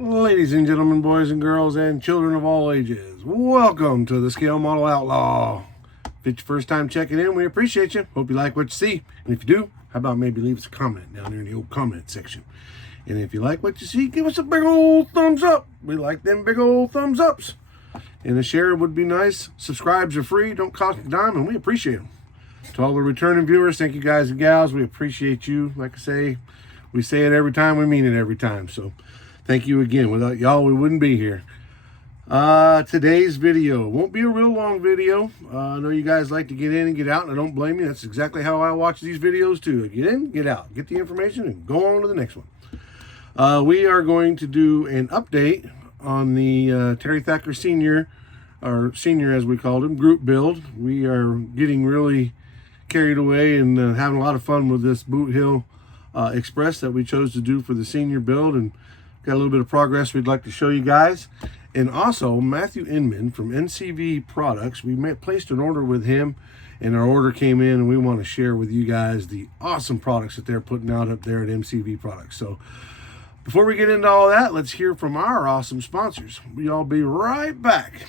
Ladies and gentlemen, boys and girls, and children of all ages, welcome to the Scale Model Outlaw. If it's your first time checking in, we appreciate you. Hope you like what you see. And if you do, how about maybe leave us a comment down there in the old comment section. And if you like what you see, give us a big old thumbs up. We like them big old thumbs ups. And a share would be nice. Subscribes are free, don't cost a dime, and we appreciate them. To all the returning viewers, thank you guys and gals. We appreciate you. Like I say, we say it every time, we mean it every time. So thank you again. Without y'all, we wouldn't be here. Today's video won't be a real long video. I know you guys like to get in and get out, and I don't blame you. That's exactly how I watch these videos too. Get in, get out, get the information, and go on to the next one. We are going to do an update on the Terry Thacker Sr., or Senior as we called him, group build. We are getting really carried away and having a lot of fun with this Boot Hill Express that we chose to do for the senior build, and got a little bit of progress we'd like to show you guys. And also Matthew Inman from MCV Products, we placed an order with him, and our order came in, and we want to share with you guys the awesome products that they're putting out up there at MCV Products. So before we get into all that, let's hear from our awesome sponsors. We'll be right back.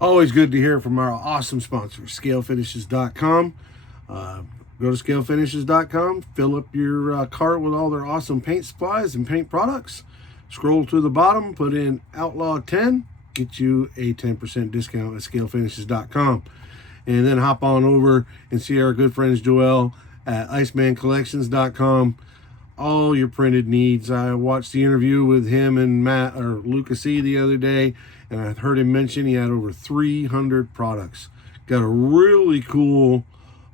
Always good to hear from our awesome sponsors, scalefinishes.com. Go to scalefinishes.com, fill up your cart with all their awesome paint supplies and paint products. Scroll to the bottom, put in Outlaw 10, get you a 10% discount at scalefinishes.com. And then hop on over and see our good friends Joel at icemancollections.com. All your printed needs. I watched the interview with him and Matt or Lucas E the other day, and I heard him mention he had over 300 products. Got a really cool,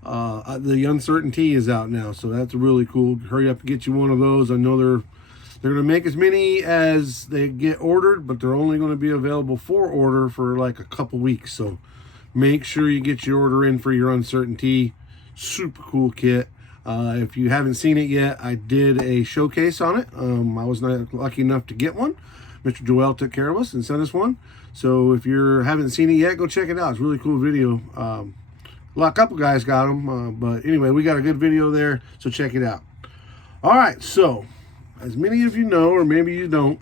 the Uncertainty is out now, so that's really cool. Hurry up and get you one of those. I know they're going to make as many as they get ordered, but they're only going to be available for order for like a couple weeks. So make sure you get your order in for your Uncertainty. Super cool kit. If you haven't seen it yet, I did a showcase on it. I was not lucky enough to get one. Mr. Joel took care of us and sent us one. So if you haven't seen it yet, go check it out. It's a really cool video. A couple guys got them, but anyway, we got a good video there, so check it out. All right, so as many of you know, or maybe you don't,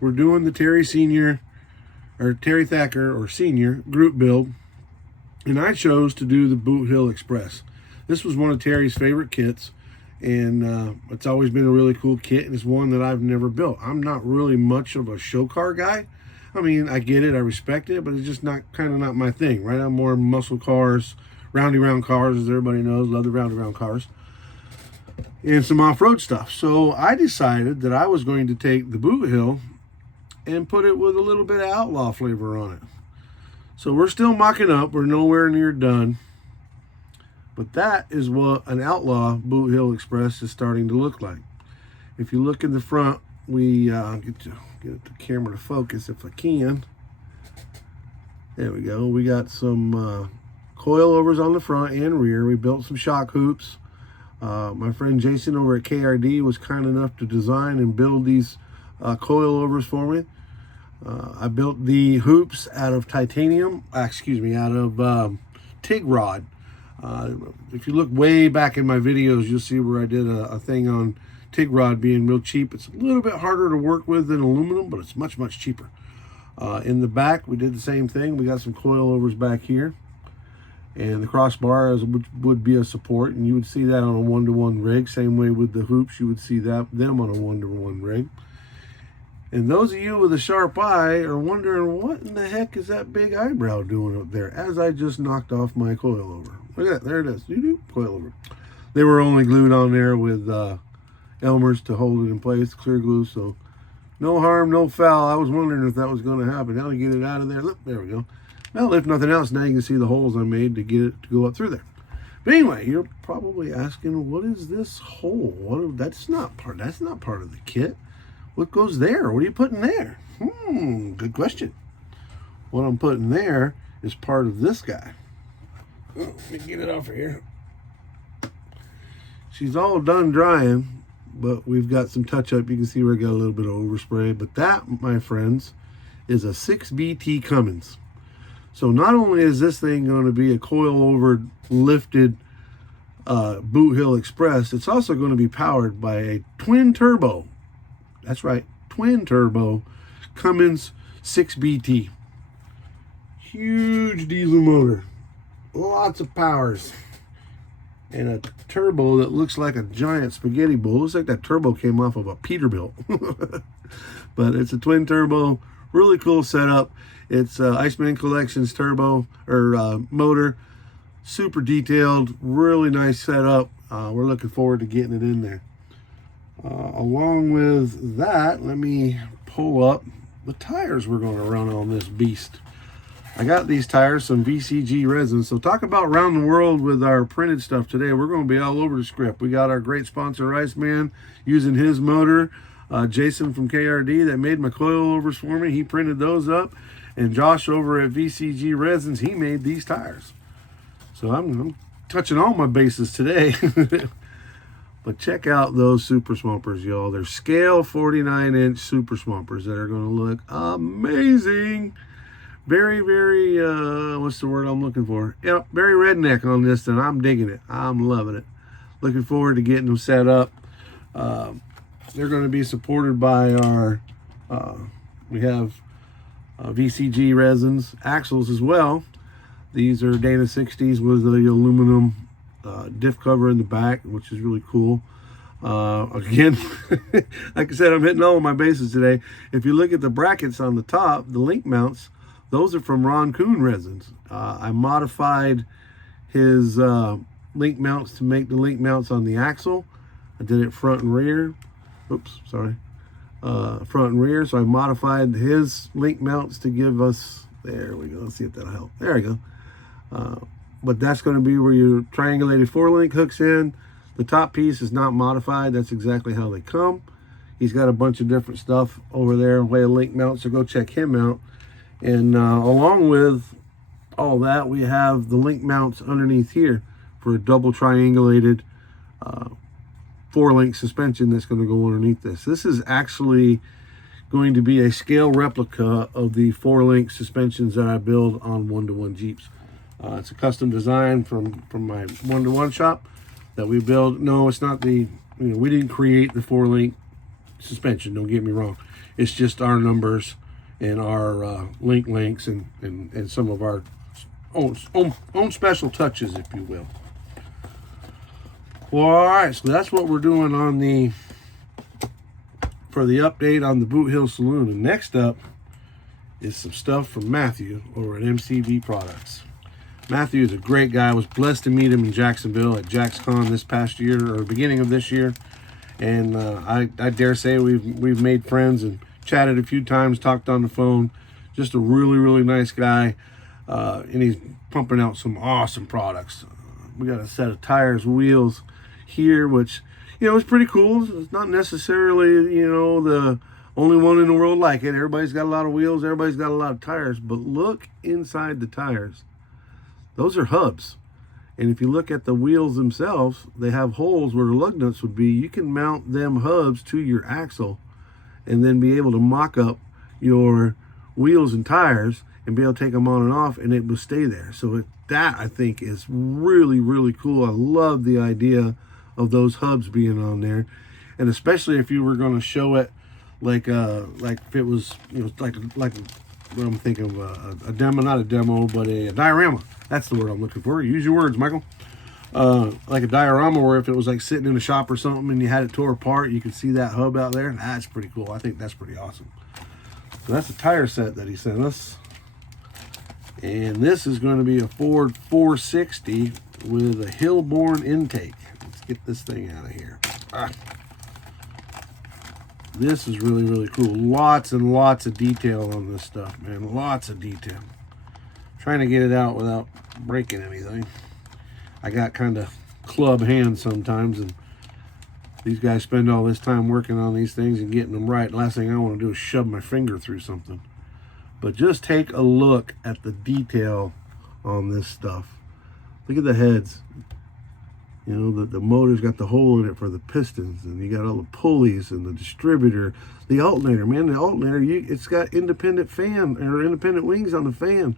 we're doing the Terry Senior, or Terry Thacker, or Senior group build, and I chose to do the Boot Hill Express. This was one of Terry's favorite kits, and it's always been a really cool kit, and it's one that I've never built. I'm not really much of a show car guy. I mean, I get it, I respect it, but it's just not my thing, right? I'm more muscle cars, roundy round cars, as everybody knows, love the roundy round cars, and some off-road stuff. So I decided that I was going to take the Boot Hill and put it with a little bit of outlaw flavor on it. So we're still mocking up, we're nowhere near done. But that is what an Outlaw Boot Hill Express is starting to look like. If you look in the front, we get the camera to focus if I can. There we go. We got some coilovers on the front and rear. We built some shock hoops. My friend Jason over at KRD was kind enough to design and build these coilovers for me. I built the hoops out of titanium, out of TIG rod. If you look way back in my videos, you'll see where I did a thing on TIG rod being real cheap. It's a little bit harder to work with than aluminum, but it's much, much cheaper. In the back, we did the same thing. We got some coilovers back here, and the crossbar would be a support, and you would see that on a one-to-one rig. Same way with the hoops, you would see them on a one-to-one rig. And those of you with a sharp eye are wondering, what in the heck is that big eyebrow doing up there? As I just knocked off my coilover. Look at that, there it is, coilover. They were only glued on there with Elmer's to hold it in place, clear glue, so no harm, no foul. I was wondering if that was going to happen. How to get it out of there? Look, there we go. Well, if nothing else, now you can see the holes I made to get it to go up through there. But anyway, you're probably asking, what is this hole? That's not part of the kit. What goes there? What are you putting there? Good question. What I'm putting there is part of this guy. Let me get it off of here. She's all done drying. but we've got some touch up. You can see where I got a little bit of overspray, but that, my friends, is a 6BT Cummins. So not only is this thing going to be a coil over lifted Boot Hill Express, it's also going to be powered by a twin turbo. That's right, twin turbo Cummins 6BT. Huge diesel motor, lots of powers, and a turbo that looks like a giant spaghetti bowl. Looks like that turbo came off of a Peterbilt. But it's a twin turbo, really cool setup. It's Iceman Collections turbo or motor, super detailed, really nice setup. We're looking forward to getting it in there. Along with that, let me pull up the tires we're going to run on this beast. I got these tires, some VCG resin. So talk about around the world with our printed stuff today. We're going to be all over the script. We got our great sponsor, Iceman, using his motor. Jason from KRD that made my coilovers for me. He printed those up. And Josh over at VCG Resins, he made these tires. So I'm touching all my bases today. But check out those Super Swampers, y'all. They're scale 49-inch Super Swampers that are going to look amazing. Very, very, what's the word I'm looking for? Yep, very redneck on this, and I'm digging it. I'm loving it. Looking forward to getting them set up. They're going to be supported by our, we have VCG resins, axles as well. These are Dana 60s with the aluminum diff cover in the back, which is really cool. Again, like I said, I'm hitting all of my bases today. If you look at the brackets on the top, the link mounts, those are from Ron Kuhn resins. I modified his link mounts to make the link mounts on the axle. I did it front and rear. Oops, sorry. Front and rear. So I modified his link mounts to give us, there we go. Let's see if that'll help. There we go. But that's going to be where your triangulated 4-link hooks in. The top piece is not modified. That's exactly how they come. He's got a bunch of different stuff over there, way of link mounts, so go check him out. And along with all that, we have the link mounts underneath here for a double triangulated 4-link suspension that's going to go underneath this. This is actually going to be a scale replica of the 4-link suspensions that I build on 1-to-1 Jeeps. It's a custom design from my 1-to-1 shop that we build. No, it's not the, we didn't create the 4-link suspension, don't get me wrong. It's just our numbers and our links and some of our own special touches, if you will. Well, all right, so that's what we're doing on for the update on the Boot Hill Saloon. And next up is some stuff from Matthew over at MCV Products. Matthew is a great guy. I was blessed to meet him in Jacksonville at JaxCon this past year, or beginning of this year. And I dare say we've made friends and chatted a few times, talked on the phone. Just a really, really nice guy. And he's pumping out some awesome products. We got a set of tires, wheels here, which, is pretty cool. It's not necessarily, the only one in the world like it. Everybody's got a lot of wheels. Everybody's got a lot of tires. But look inside the tires. Those are hubs. And if you look at the wheels themselves, they have holes where the lug nuts would be. You can mount them hubs to your axle and then be able to mock up your wheels and tires and be able to take them on and off, and it will stay there. So that, I think, is really, really cool. I love the idea of those hubs being on there. And especially if you were going to show it like if it was, like what I'm thinking of, a demo, not a demo, but a diorama. That's the word I'm looking for. Use your words, Michael. Like a diorama where if it was like sitting in a shop or something and you had it tore apart, you could see that hub out there. That's pretty cool. I think that's pretty awesome. So that's a tire set that he sent us. And this is going to be a Ford 460 with a Hillborn intake. Let's get this thing out of here. This is really, really cool. Lots and lots of detail on this stuff, man. Lots of detail. Trying to get it out without breaking anything. I got kind of club hands sometimes, and these guys spend all this time working on these things and getting them right. Last thing I want to do is shove my finger through something. But just take a look at the detail on this stuff. Look at the heads. You know, the motor's got the hole in it for the pistons, and you got all the pulleys and the distributor, the alternator. Man, the alternator, it's got independent fan or independent wings on the fan.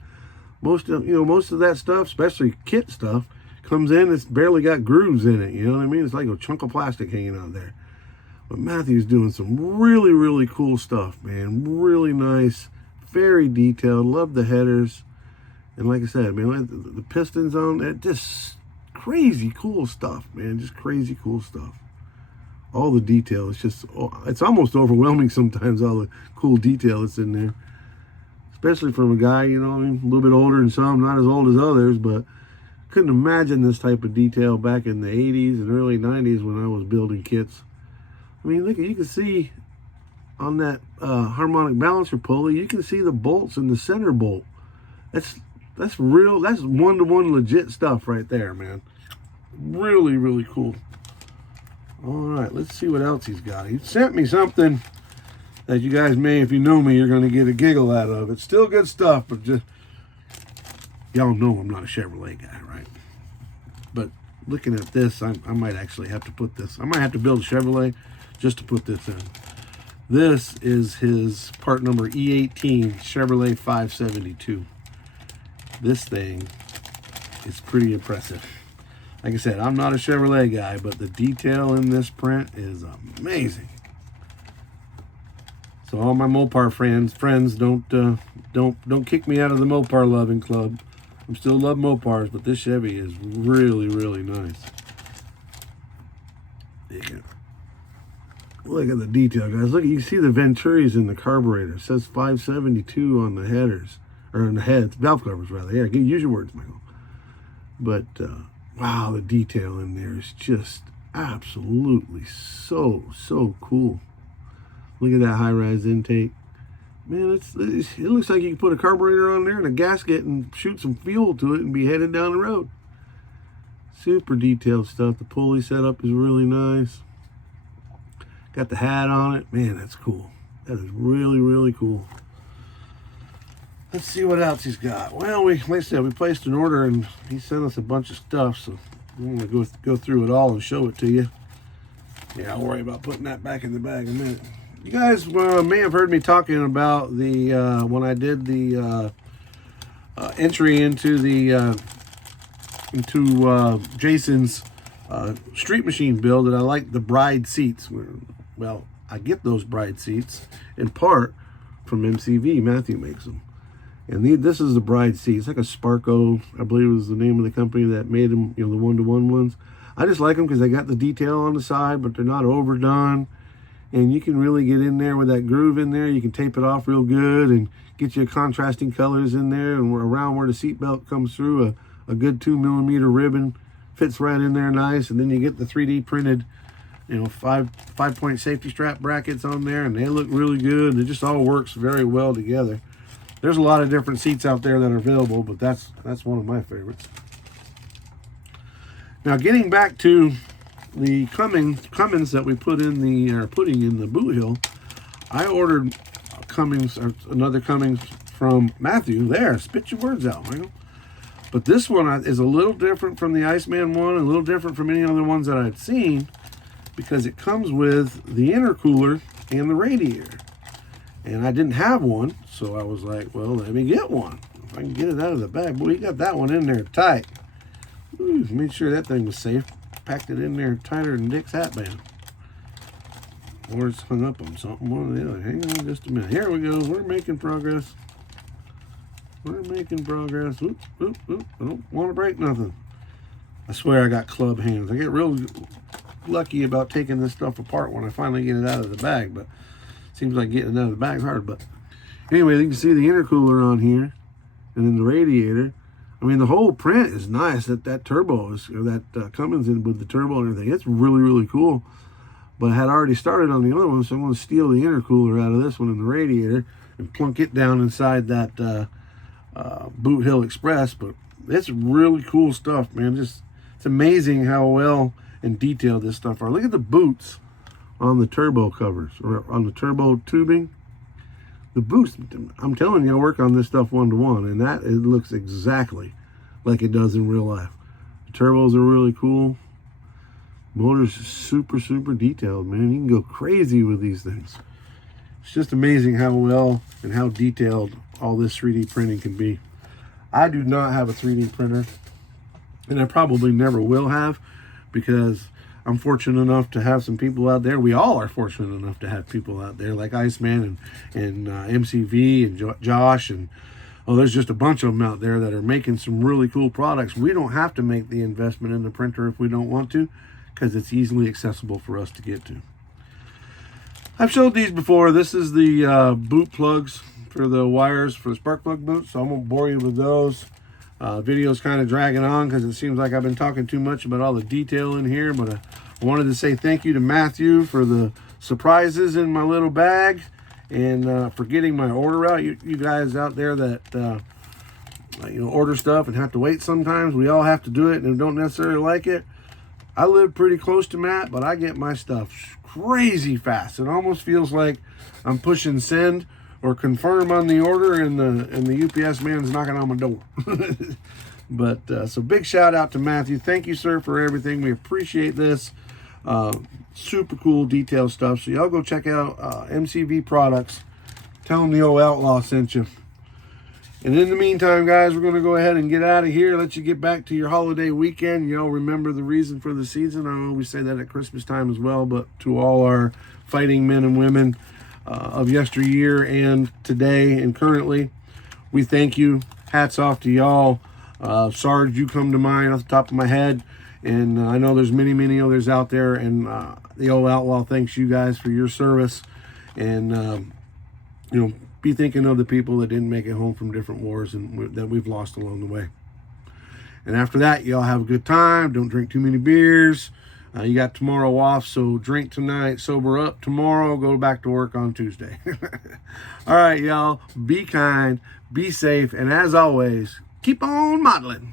Most of that stuff, especially kit stuff, comes in, it's barely got grooves in it. You know what I mean? It's like a chunk of plastic hanging out there. But Matthew's doing some really, really cool stuff, man. Really nice, very detailed. Love the headers, and like I said, man, the pistons on that, just crazy cool stuff, man. Just crazy cool stuff. All the detail, it's almost overwhelming sometimes, all the cool detail that's in there. Especially from a guy, you know, a little bit older than some, not as old as others, but couldn't imagine this type of detail back in the 80s and early 90s when I was building kits. I mean, look, you can see on that harmonic balancer pulley, you can see the bolts in the center bolt. That's real, that's one-to-one legit stuff right there, man. Really, really cool. All right, let's see what else he's got. He sent me something that you guys may, if you know me, you're going to get a giggle out of. It's still good stuff, but just, y'all know I'm not a Chevrolet guy, right? But looking at this, I might actually have to put this, I might have to build a Chevrolet just to put this in. This is his part number E18 Chevrolet 572. This thing is pretty impressive. Like I said, I'm not a Chevrolet guy, but the detail in this print is amazing. So all my Mopar friends, don't kick me out of the Mopar loving club. I still love Mopars, but this Chevy is really, really nice. Look at the detail, guys. Look, you can see the Venturis in the carburetor. It says 572 on the headers, or on the heads, valve covers rather. Yeah, use your words, Michael. But wow, the detail in there is just absolutely so cool. Look at that high-rise intake. Man, it looks like you can put a carburetor on there and a gasket and shoot some fuel to it and be headed down the road. Super detailed stuff. The pulley setup is really nice. Got the hat on it. Man, that's cool. That is really, really cool. Let's see what else he's got. Well, like I said, we placed an order and he sent us a bunch of stuff, so I'm going to go through it all and show it to you. Yeah, I'll worry about putting that back in the bag in a minute. You guys may have heard me talking about the when I did the entry into the Jason's street machine build, that I like the bride seats. Well, I get those bride seats in part from MCV. Matthew makes them, and this is the bride seat. It's like a Sparco, I believe was the name of the company that made them. You know, the one-to-one ones. I just like them because they got the detail on the side, but they're not overdone. And you can really get in there with that groove in there. You can tape it off real good and get your contrasting colors in there. And around where the seatbelt comes through, a good 2mm ribbon fits right in there nice. And then you get the 3D printed, you know, five-point safety strap brackets on there, and they look really good. It just all works very well together. There's a lot of different seats out there that are available, but that's one of my favorites. Now, getting back to the Cummins that we putting in the boot hill, I ordered another Cummins from Matthew. There, spit your words out, Michael. But this one is a little different from the Iceman one, and a little different from any other ones that I've seen, because it comes with the intercooler and the radiator. And I didn't have one, so I was like, well, let me get one. If I can get it out of the bag. Boy, he got that one in there tight. Ooh, made sure that thing was safe. Packed it in there tighter than Dick's hat band. Or it's hung up on something. One or the other. Hang on just a minute. Here we go. We're making progress. We're making progress. Oop, oop, oop. I don't want to break nothing. I swear I got club hands. I get real lucky about taking this stuff apart when I finally get it out of the bag, but it seems like getting it out of the bag is hard. But anyway, you can see the intercooler on here, and then the radiator. I mean, the whole print is nice. That turbo is, or that Cummins in with the turbo and everything. It's really, really cool. But I had already started on the other one, so I'm going to steal the intercooler out of this one in the radiator and plunk it down inside that Boot Hill Express. But it's really cool stuff, man. Just, it's amazing how well and detailed this stuff are. Look at the boots on the turbo covers, or on the turbo tubing. The boost, I'm telling you, I work on this stuff one-to-one, and it looks exactly like it does in real life. The turbos are really cool. Motor's super, super detailed, man. You can go crazy with these things. It's just amazing how well and how detailed all this 3D printing can be. I do not have a 3D printer, and I probably never will have, because I'm fortunate enough to have some people out there. We all are fortunate enough to have people out there like Iceman and MCV and Josh, and there's just a bunch of them out there that are making some really cool products. We don't have to make the investment in the printer if we don't want to, because it's easily accessible for us to get to. I've showed these before. This is the boot plugs for the wires for the spark plug boots, so I'm gonna bore you with those. Video's kind of dragging on because it seems like I've been talking too much about all the detail in here, but I wanted to say thank you to Matthew for the surprises in my little bag, and for getting my order out. You guys out there that order stuff and have to wait sometimes, we all have to do it and don't necessarily like it. I live pretty close to Matt, but I get my stuff crazy fast. It almost feels like I'm pushing send or confirm on the order, and the UPS man's knocking on my door. But so big shout out to Matthew. Thank you, sir, for everything. We appreciate this. Super cool detail stuff. So y'all go check out MCV products. Tell them the old outlaw sent you. And in the meantime, guys, we're going to go ahead and get out of here. Let you get back to your holiday weekend. Y'all remember the reason for the season. I always say that at Christmas time as well. But to all our fighting men and women of yesteryear and today and currently, we thank you. Hats off to y'all. Sarge, you come to mind off the top of my head. And I know there's many others out there. And the old outlaw thanks you guys for your service. And, be thinking of the people that didn't make it home from different wars and that we've lost along the way. And after that, y'all have a good time. Don't drink too many beers. You got tomorrow off, so drink tonight, sober up tomorrow, go back to work on Tuesday. All right, y'all. Be kind, be safe, and as always, keep on modeling.